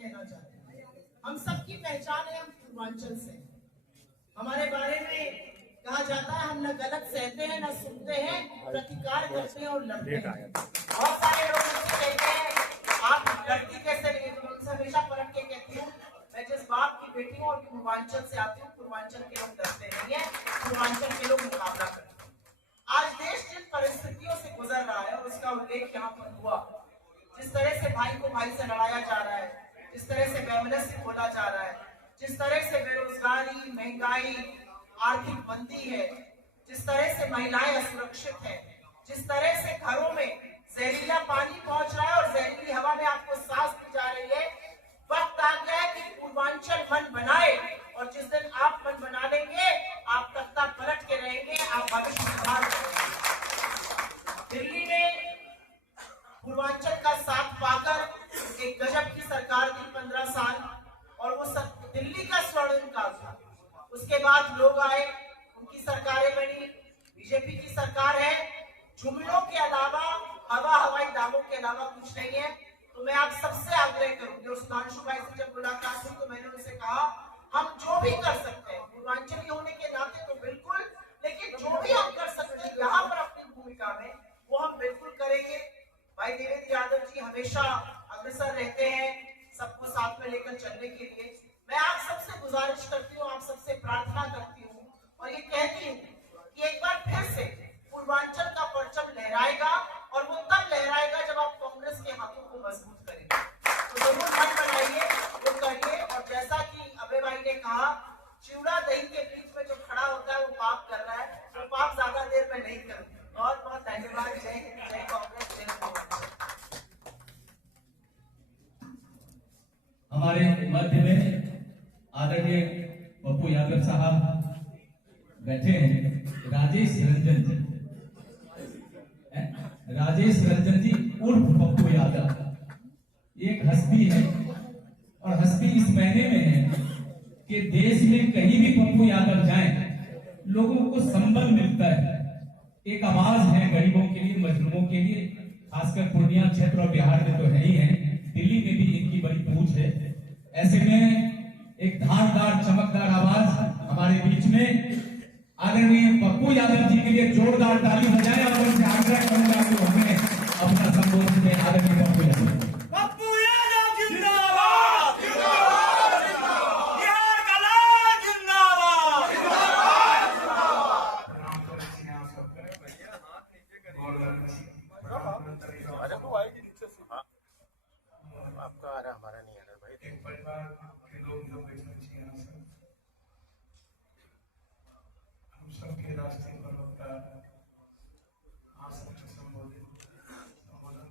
कहना चाहते हैं। हम सबकी पहचान है, हम पूर्वांचल से। हमारे बारे में कहा जाता है हम न गलत सहते हैं न सुनते हैं, प्रतिकार करते हैं और लड़ते हैं। बहुत सारे लोग मुझसे कहते हैं आप लड़ती कैसे नहीं, तो उनसे हमेशा पलट के कहती हूँ मैं जिस बाप की बेटी हूँ और पूर्वांचल से आती हूँ, पूर्वांचल के लोग डरते नहीं है, पूर्वांचल के लोग मुकाबला करते हैं। आज देश जिन परिस्थितियों से गुजर रहा है और उसका उल्लेख यहाँ पर हुआ, जिस तरह से भाई को भाई से लड़ाया जा रहा है, जिस तरह से वैमनस्य बोला जा रहा है, जिस तरह से बेरोजगारी, महंगाई, आर्थिक मंदी है, जिस तरह से महिलाएं असुरक्षित हैं, जिस तरह से घरों में जहरीला पानी पहुंच रहा है और जहरीली हवा में आपको सांस दी जा रही है, वक्त आ गया है कि पूर्वांचल मन बनाए। और जिस दिन आप मन बना लेंगे, आप तख्ता पलट के रहेंगे, आप भविष्य सुधार करेंगे। दिल्ली में पूर्वांचल का साथ पाकर एक गजब की सरकार थी 15 साल, और वो दिल्ली का स्वर्णिम काल था। उसके बाद लोग आए, उनकी सरकारें बनी, बीजेपी की सरकार है। जुमलों के अलावा, हवाई दावों के अलावा कुछ नहीं है। तो मैं आप सबसे आग्रह करूंगी, और सुधांशु भाई से जब मुलाकात हुई तो मैंने उनसे कहा हम जो भी कर सकते हैं पूर्वांचली होने के नाते तो बिल्कुल, लेकिन जो भी हम कर सकते हैं यहाँ पर अपनी भूमिका में, वो हम बिल्कुल करेंगे। भाई देवेंद्र यादव जी हमेशा अग्रसर रहते हैं सबको साथ में लेकर चलने के लिए। मैं आप सबसे गुजारिश करती हूँ, आप सबसे प्रार्थना करती हूँ और ये कहती हूँ कि एक बार फिर से पूर्वांचल का परचम लहराएगा, और वो तब लहराएगा जब आप कांग्रेस के हाथों को मजबूत करेंगे। तो जरूर मन बनाइए, वो करिए। और जैसा कि अभय भाई ने कहा, चिवड़ा दही के बीच में जो खड़ा होता है वो पाप कर रहा है, वो पाप ज्यादा देर में नहीं करूंगा। बहुत बहुत धन्यवाद। जय हिंद, जय कांग्रेस, जय पूर्वांचल। हमारे मध्य में आदरणीय पप्पू यादव साहब बैठे हैं। राजेश रंजन जी उर्फ पप्पू यादव एक हस्ती है, और हस्ती इस महीने में है कि देश में कहीं भी पप्पू यादव जाएं, लोगों को संबल मिलता है। एक आवाज है गरीबों के लिए, मजलूमों के लिए, खासकर पूर्णिया क्षेत्र और बिहार में तो है ही है, दिल्ली में भी इनकी बड़ी पहुंच है। ऐसे में एक धारदार चमकदार आवाज हमारे बीच में आदरणीय पप्पू यादव जी के लिए जोरदार ताली बजाएं, और उनसे आग्रह करूंगा कि हमें अपना संबोधन में आदरणीय पप्पू यादव आपका आ रहा, हमारा नहीं आ रहा भाई। एक परिवार के लोग जो बैठे हैं, हम सबके राष्ट्रीय पर्व का संबोधन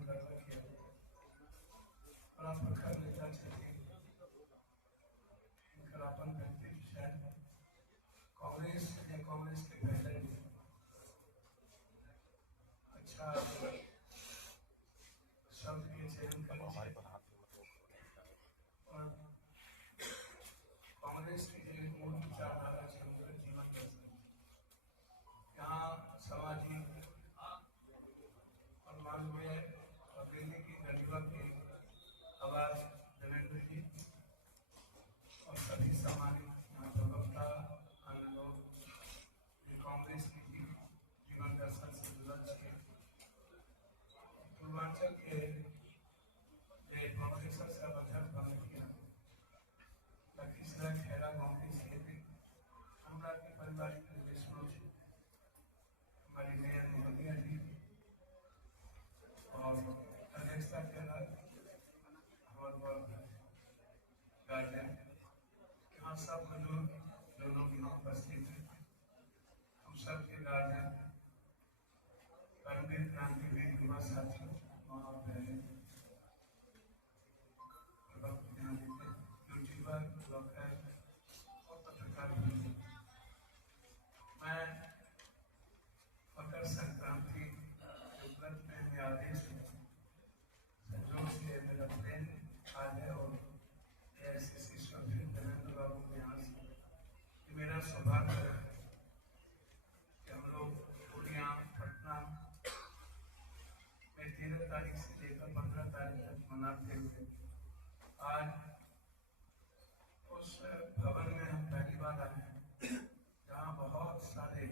करना किया बड़ा प्रखर नेता चाहिए। अपन व्यक्ति शायद कांग्रेस या कांग्रेस के पहले अच्छा शब्द के चयन कर और कांग्रेस की जो मूल विचारधारा है उनका जीवन दर्शन, यहाँ सामाजिक और मानवीय अग्रणी की गरीबा की आवाज देवेंद्र जी और सभी सम्मानित यहाँ प्रवक्ता अन्य लोग कांग्रेस की जीवन दर्शन से जुड़ा है। आज उस भवन में हम पहली बार आए हैं जहाँ बहुत सारे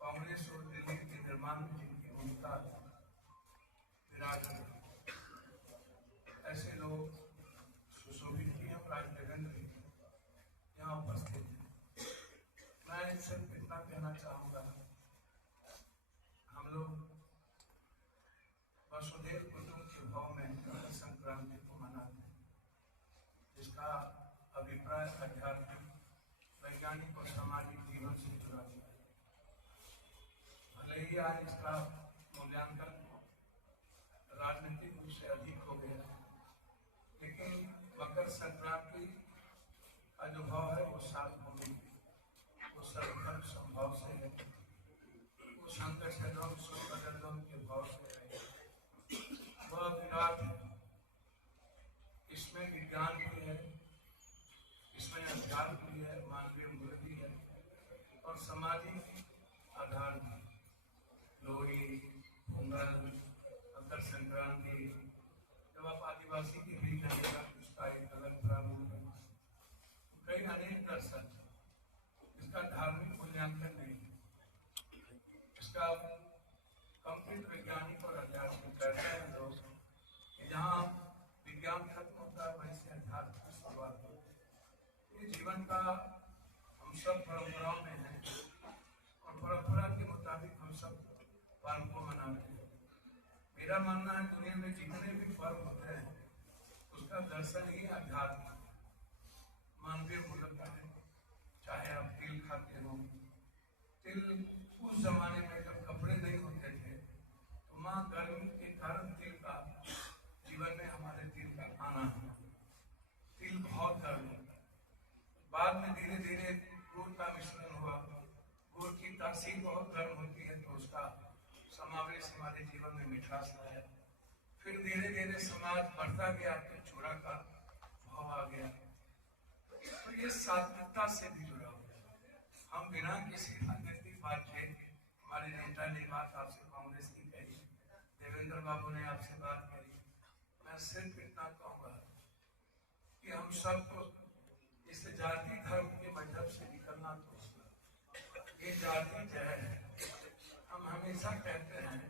कांग्रेस और दिल्ली के निर्माण में जिनकी भूमिका विराट है, ऐसे लोग सुशोभित भी हैं, राजनगर भी यहाँ उपस्थित हैं। मैं सिर्फ इतना कहना चाहूँगा, हम लोग वसुधैव कुटुंब के भाव में मकर संक्रांति को मनाते हैं, जिसका अभिप्राय आध्यात्मिक, वैज्ञानिक और सामाजिक जीवन से जुड़ा हुआ है। भले ही आज इसका मूल्यांकन राजनीतिक रूप से अधिक हो गया, लेकिन मकर संक्रांति का जो भाव है वो सार्वभौमिक, वो सर्वधर्म संभाव से है, वो संकट से के भाव से है, वह विराट है। इसमें विज्ञान भी है, इसमें अध्यात्म भी है, मानवीय मूल्य भी है और सामाजिक आधार भी। लोहड़ी, पोंगल, मकर संक्रांति, जब आप आदिवासी की भी जाएगा उसका एक अलग प्रारूप है। कई अनेक दर्शन, इसका धार्मिक मूल्यांकन नहीं है, इसका कंप्लीट वैज्ञानिक और आध्यात्मिक कहते हैं लोग कि जहाँ विज्ञान खत्म होता है वहीं से अध्यात्म की शुरुआत होती है। ये जीवन का हम सब परंपराओं में है और परंपरा के मुताबिक हम सब पर्व को मनाते हैं। मेरा मानना है दुनिया में जितने भी पर्व होते हैं उसका दर्शन ही अध्यात्म मानवीय मूल्य का है। चाहे आप तिल खाते हो, तिल उस जमाने में जब कपड़े नहीं होते थे तो माँ गर्मी के कारण तिल का जीवन में हमारे तिल का खाना है। तिल बहुत गर्म होता है। बाद में धीरे धीरे गुड़ का मिश्रण हुआ, गुड़ की तासीर बहुत गर्म होती है तो उसका समावेश हमारे जीवन में मिठास लाया। फिर धीरे धीरे समाज बढ़ता गया तो चूड़ा का भाव आ गया। तो ये सात्विकता से भी जुड़ा हुआ है। हम बिना किसी राजनीतिक बात के, हमारे नेता ने बात आपसे कांग्रेस की कही, देवेंद्र बाबू ने आपसे बात करी, मैं सिर्फ इतना कहूँगा कि हम सबको इस जाति धर्म के मजहब से निकलना तो ये जाति जहर है। हम हमेशा कहते हैं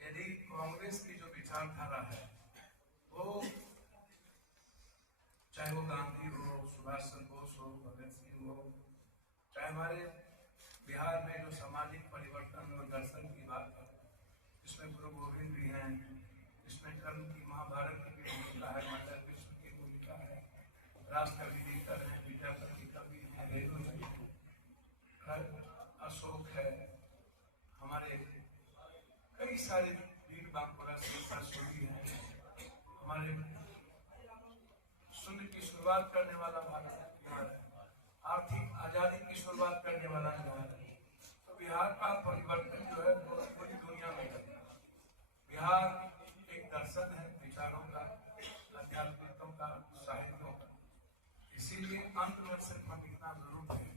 यदि कांग्रेस की जो विचारधारा है वो चाहे वो गांधी हो, सुभाष चंद्र बोस हो, भगत सिंह हो, चाहे हमारे बिहार में जो सामाजिक परिवर्तन और दर्शन की बात है, इसमें गुरु गोविंद भी हैं, इसमें धर्म की महाभारत की भी भूमिका है, माता कृष्ण की भूमिका है, राष्ट्रकवि लिखकर हैं, विद्यापति कवि हैं, रेणु अशोक है, हमारे कई सारे वीर बांकुरा सूरी हैं, हमारे शून्य की शुरुआत करने वाला भारत बिहार है, आर्थिक आजादी की शुरुआत करने वाला बिहार है। तो बिहार का परिवर्तन जो है वो पूरी दुनिया में है। बिहार एक दर्शन है, विचारों का, आध्यात्मिकों का, साहित्यों का। इसीलिए अंत में सिर्फ हम इतना जरूर कहें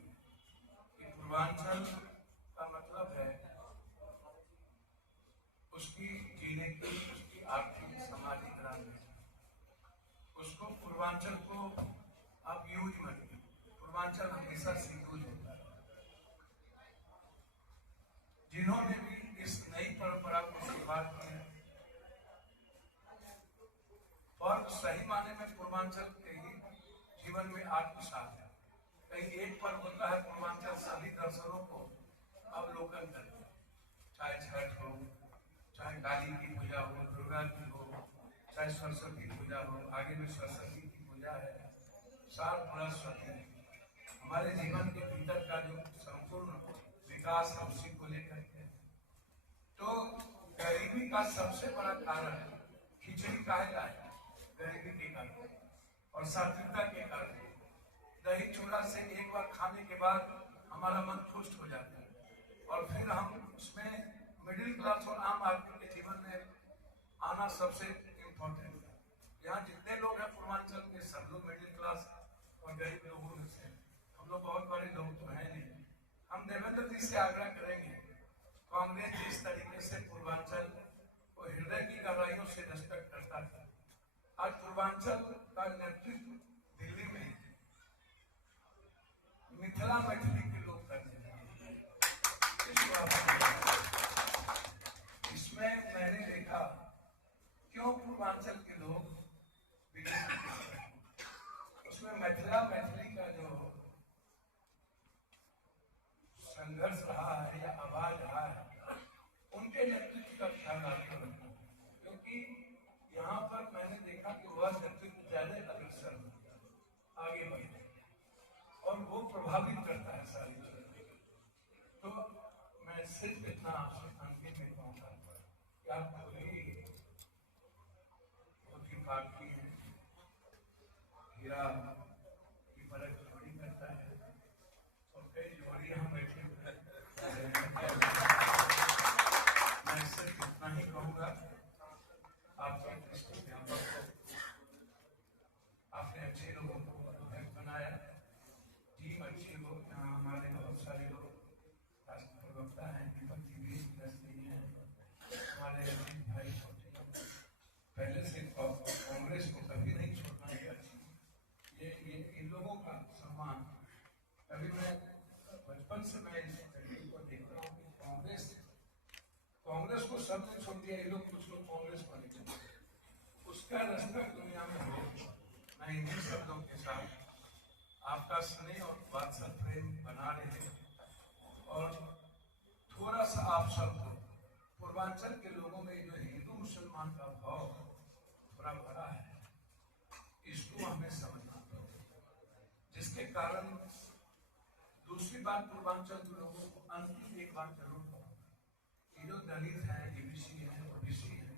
कि पूर्वांचल का मतलब है उसकी जीने की, उसकी आर्थिक सामाजिक राजनीति। उसको पूर्वांचल को आप यूज मत कीजिए, पूर्वांचल हमेशा से यूज होता है। जिन्होंने भी इस नई परंपरा को शुरुआत की है और सही माने में पूर्वांचल के ही जीवन में आत्मसात है। कहीं एक पर्व होता है पूर्वांचल सभी दर्शनों को अवलोकन करते हैं, चाहे छठ हो, चाहे काली की पूजा हो, दुर्गा की हो, चाहे सरस्वती पूजा हो, आगे में सरस्वती की पूजा है, सात सरस्वती है। हमारे जीवन के भीतर का जो संपूर्ण विकास है उसी को लेकर के। तो गरीबी का सबसे बड़ा कारण खिचड़ी काहे का है? गरीबी के कारण और सात्विकता के कारण। दही चूड़ा से एक बार खाने के बाद हमारा मन खुश हो जाता है और फिर हम उसमें मिडिल क्लास और आम आदमी के जीवन में आना सबसे इम्पोर्टेंट है। यहाँ जितने लोग हैं पूर्वांचल के सब लोग मिडिल क्लास और गरीब लोगों में से, हम लोग बहुत बड़े लोग तो हैं नहीं। हम देवेंद्र जी से आग्रह करेंगे कांग्रेस जिस तरीके से पूर्वांचल को हृदय की गहराइयों अधिकारियों से रेस्पेक्ट करता था। आज पूर्वांचल का नेतृत्व दिल्ली में मिथिला मैथिली के लोग करते हैं। इसमें मैंने देखा क्यों पूर्वांचल के लोग बीजेपी के साथ हैं। उसमें मिथिला मैथिली का जो संघर्ष रहा है या आवाज रहा है, उनके नेतृत्व का ख्याल आपको रखना, क्योंकि यहाँ पर मैंने देखा कि वह नेतृत्व ज्यादा अग्रसर आगे बढ़े और वो प्रभावित करता है सारी चीजें। तो मैं सिर्फ इतना आपसे अंतिम में कहूँगा कि आप बहुत ही पार्टी है, हीरा की परख जोड़ी करता है और कई जोड़ी यहाँ बैठे हुए हैं। मैं सिर्फ इतना ही कहूँगा, आपके आपने अच्छे लोगों को बनाया, टीम अच्छी हो। यहाँ हमारे बहुत सारे लोग राष्ट्रीय प्रवक्ता हैं, दीपक जी भी हैं, हमारे भाई पहले से कांग्रेस को कभी नहीं छोड़ना है। ये इन लोगों का सम्मान, अभी मैं बचपन से मैं इस तकलीफ को देखता हूँ कि कांग्रेस को सबने छोड़ दिया, ये लोग कुछ लोग कांग्रेस को नहीं छोड़ते। उसका रेस्पेक्ट दुनिया में हो। मैं इन्हीं शब्दों के साथ आपका स्नेह और वात्सल प्रेम बना रहे हैं और थोड़ा सा आप सबको पूर्वांचल के लोगों में जो हिंदू मुसलमान का भाव थोड़ा भरा है, इसको हमें समझना पड़ेगा, जिसके कारण दूसरी बात पूर्वांचल के लोगों को अंतिम एक बात जरूर कहूँगा, ये जो दलित हैं, एबीसी हैं, ओबीसी हैं,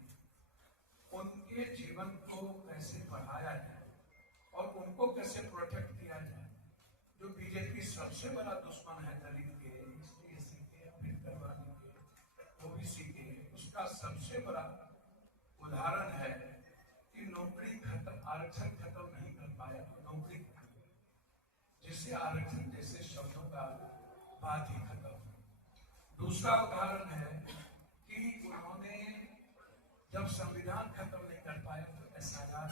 उनके जीवन को कैसे बढ़ाया जाए और उनको कैसे प्रोटेक्ट किया जाए। जो बीजेपी सबसे बड़ा दुश्मन है दलित के, एससी के, अम्बेडकर वाले के, ओबीसी के, उसका सबसे बड़ा उदाहरण है कि नौकरी खत्म, आरक्षण खत्म नहीं कर पाया तो नौकरी खत्म, जिससे आरक्षण जैसे शब्दों का बात ही खत्म। दूसरा उदाहरण है कि उन्होंने जब संविधान खत्म नहीं कर पाया तो SIR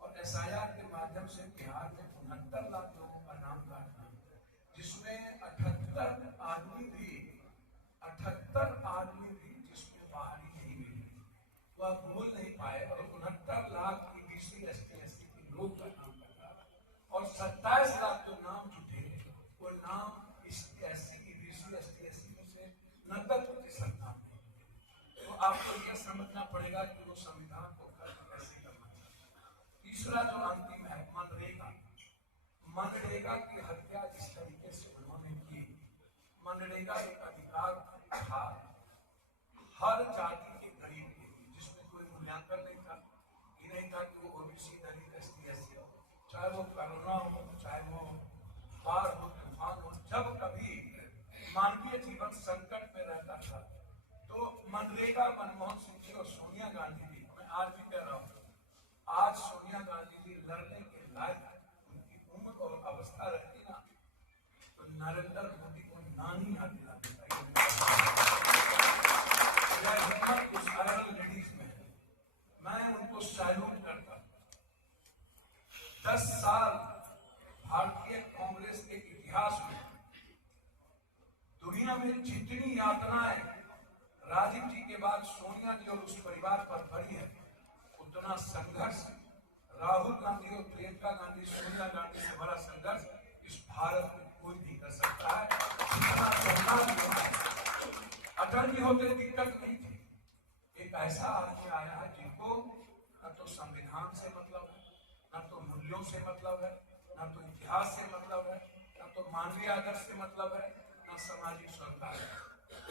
और SIR के माध्यम से बिहार में 69 लाख लोगों का नाम काटना, जिसमें 78 आदमी भी जिसमें बाहरी नहीं मिली, वह बोल नहीं पाए और 69 लाख EBC ST SC के लोग का नाम कटा और 27 लाख जो नाम जुटे वो नाम SC EBC ST SC में से 90% नाम है। तो आपको यह समझना पड़ेगा कि वो संविधान को कैसे करना चाहिए। तीसरा जो अंतिम है मनरेगा की हत्या जिस तरीके से उन्होंने की, मनरेगा एक अधिकार था हर जाति के गरीब के लिए, जिसमें कोई मूल्यांकन नहीं था, ये नहीं था कि वो ओबीसी दलित ST SC हो, चाहे वो कोरोना हो, चाहे वो बाढ़ हो, तूफान हो, जब कभी मानवीय जीवन संकट में रहता था तो मनरेगा मनमोहन सिंह जी और सोनिया गांधी जी, मैं आज भी कह रहा हूँ, आज सोनिया गांधी जी लड़ने के लायक उनकी उम्र और अवस्था रहती ना तो नरेंद्र मोदी को नानी याद दिला देता उस आयरन लेडीज में मैं उनको सैल्यूट करता। 10 साल भारतीय कांग्रेस के इतिहास में दुनिया में जितनी यातनाएं राजीव जी के बाद सोनिया जी और उस परिवार पर पड़ी है, उतना संघर्ष राहुल गांधी और प्रियंका गांधी, सोनिया गांधी से बड़ा संघर्ष इस भारत में कोई नहीं कर सकता है। अटल जी होते दिक्कत नहीं थी, एक ऐसा आदमी आया है जिनको न तो संविधान से मतलब है, न तो मूल्यों से मतलब है, न तो इतिहास से मतलब है, न तो मानवीय आदर्श से मतलब है, न सामाजिक सरकार है।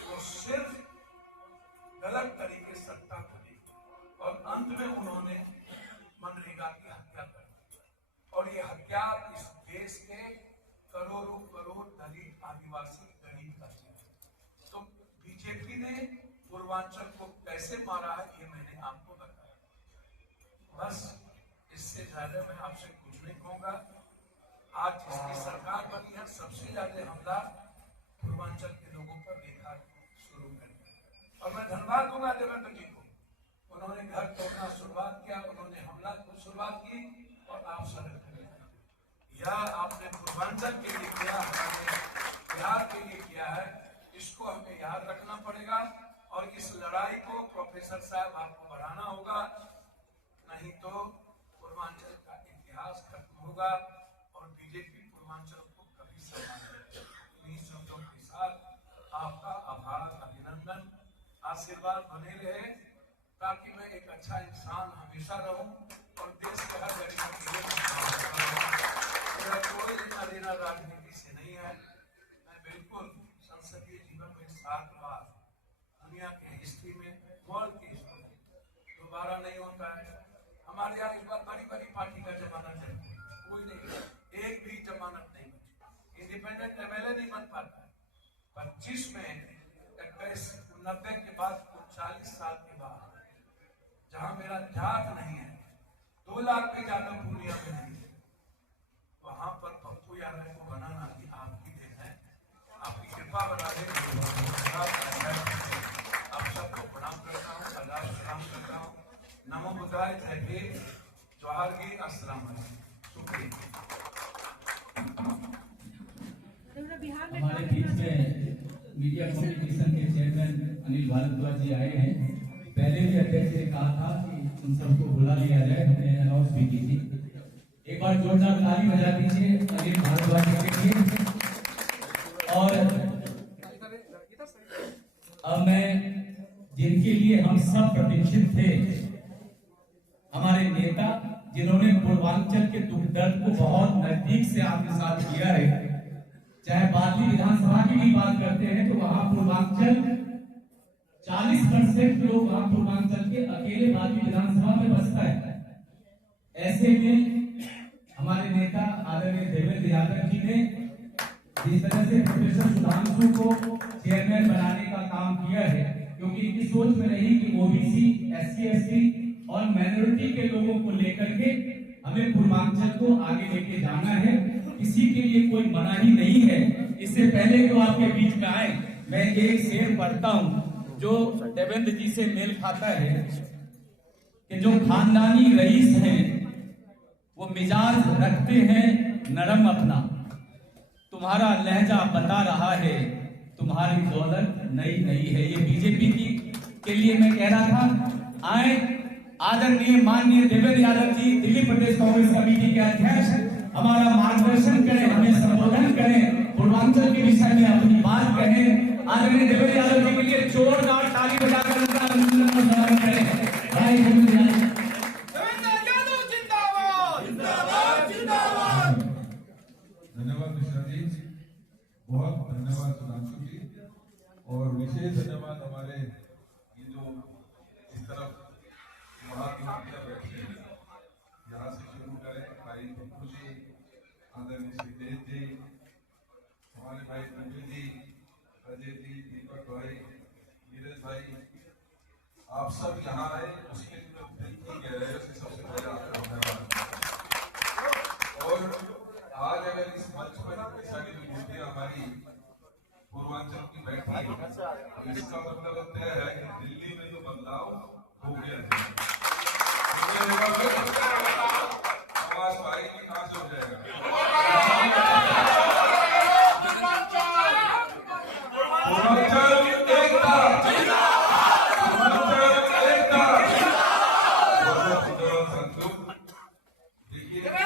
वो सिर्फ गलत तरीके सत्ता को दी और अंत में उन्होंने मनरेगा की हत्या कर दी और ये हत्या इस देश के करोड़ों करोड़ दलित आदिवासी गरीब का थी। तो बीजेपी ने पूर्वांचल को कैसे मारा है ये मैंने आपको बताया। बस इससे ज्यादा मैं आपसे कुछ नहीं कहूंगा। आज जिसकी सरकार बनी है सबसे ज्यादा हमला पूर्वांचल के लोगों पर देखा शुरू कर दिया और मैं धन्यवाद दूंगा देवेंद्र जी को, उन्होंने घर तोड़ना शुरुआत किया, उन्होंने हमला को शुरुआत की और आप सड़क पर यह आपने पूर्वांचल के लिए किया, हमारे बिहार के लिए किया है, इसको हमें याद रखना पड़ेगा और इस लड़ाई को प्रोफेसर साहब आपको बढ़ाना होगा, नहीं तो पूर्वांचल का इतिहास खत्म होगा और बीजेपी पूर्वांचल को कभी सम्मान नहीं। इन्हीं शब्दों के साथ आपका आभार, अभिनंदन, आशीर्वाद बने रहे ताकि मैं एक अच्छा इंसान हमेशा रहूं और देश के हर गरीब के लिए मेरा कोई लेना देना राजनीति से नहीं है। मैं बिल्कुल संसदीय जीवन में 7 बार दुनिया के हिस्ट्री में, वर्ल्ड की हिस्ट्री में दोबारा नहीं होता है। हमारे यहाँ इस बार बड़ी बड़ी पार्टी का जमानत है, कोई नहीं, एक भी जमानत नहीं बची, इंडिपेंडेंट एमएलए नहीं बन पाता है। 25 में 91 के बाद 40 साल के बाद जहां मेरा जात नहीं है, 2 लाख पे ज्यादा पूर्णिया में नहीं है, वहां पर पप्पू यादव को बनाना भी आपकी देन है, आपकी कृपा बना दे। आप सबको प्रणाम करता हूँ, आदाब सलाम करता हूँ। नमो बुद्धाय, जय भीम, जोहार गी, अस्सलाम वालेकुम, शुक्रिया। हमारे बीच में मीडिया कम्युनिकेशन के चेयरमैन अनिल भारद्वाज जी आए हैं। पहले भी अध्यक्ष ने कहा था कि उन सबको बुला लिया जाए, हमने अनाउंस भी की थी। एक बार जोरदार ताली बजा दीजिए अनिल भारद्वाज जी के लिए। और अब मैं जिनके लिए हम सब प्रतीक्षित थे, हमारे नेता जिन्होंने पूर्वांचल के दुख दर्द को बहुत नजदीक से आपके साथ किया है, चाहे बादली विधानसभा की भी बात करते हैं तो वहां पूर्वांचल 40% लोग वहां पूर्वांचल के अकेले बादली विधानसभा में बसता है। ऐसे में हमारे नेता आदरणीय देवेंद्र यादव जी ने जिस तरह से प्रोफेसर सुधांशु को चेयरमैन बनाने का काम किया है, क्योंकि इनकी सोच में रही कि ओबीसी, एससी, एसटी और माइनॉरिटी के लोगों को लेकर के हमें पूर्वांचल को आगे लेके जाना है, किसी के लिए कोई मनाही नहीं है। इससे पहले जो आपके बीच में आए, मैं एक शेर पढ़ता हूं जो देवेंद्र जी से मेल खाता है कि जो खानदानी रईस हैं वो मिजाज रखते हैं नरम अपना, तुम्हारा लहजा बता रहा है तुम्हारी दौलत नई नई है। ये बीजेपी की के लिए मैं कह रहा था। आए आदरणीय माननीय देवेंद्र यादव जी, दिल्ली प्रदेश कांग्रेस कमेटी के अध्यक्ष, हमारा मार्गदर्शन करें, हमें संबोधन करें, पूर्वांचल के विषय में अपनी बात कहें। आदरणीय देवेंद्र यादव जी के लिए जोरदार ताली बजाकर उनका अभिनंदन और स्वागत करें। भाई देवेंद्र यादव जिंदाबाद, जिंदाबाद। धन्यवाद मिश्रा जी, बहुत धन्यवाद सुधांशु जी, और विशेष धन्यवाद हमारे ये जो इस तरफ महात्मा बैठे हैं, यहाँ से शुरू करें भाई पप्पू जी, आदरणीय श्री तेज जी, हमारे भाई पंजू जी, अजय जी, दीपक भाई, नीरज भाई, आप सब यहाँ आए उसके लिए दिल की गहराइयों से सबसे पहले आपका धन्यवाद। और आज अगर इस मंच पर इतनी सारी विभूतियां हमारी पूर्वांचल की बैठी है, तो इसका मतलब तय है कि दिल्ली में तो बदलाव हो गया है। आवाज आएगी कहां से हो जाएगा? पूर्वांचल एकता, पूर्वांचल एकता। देखिए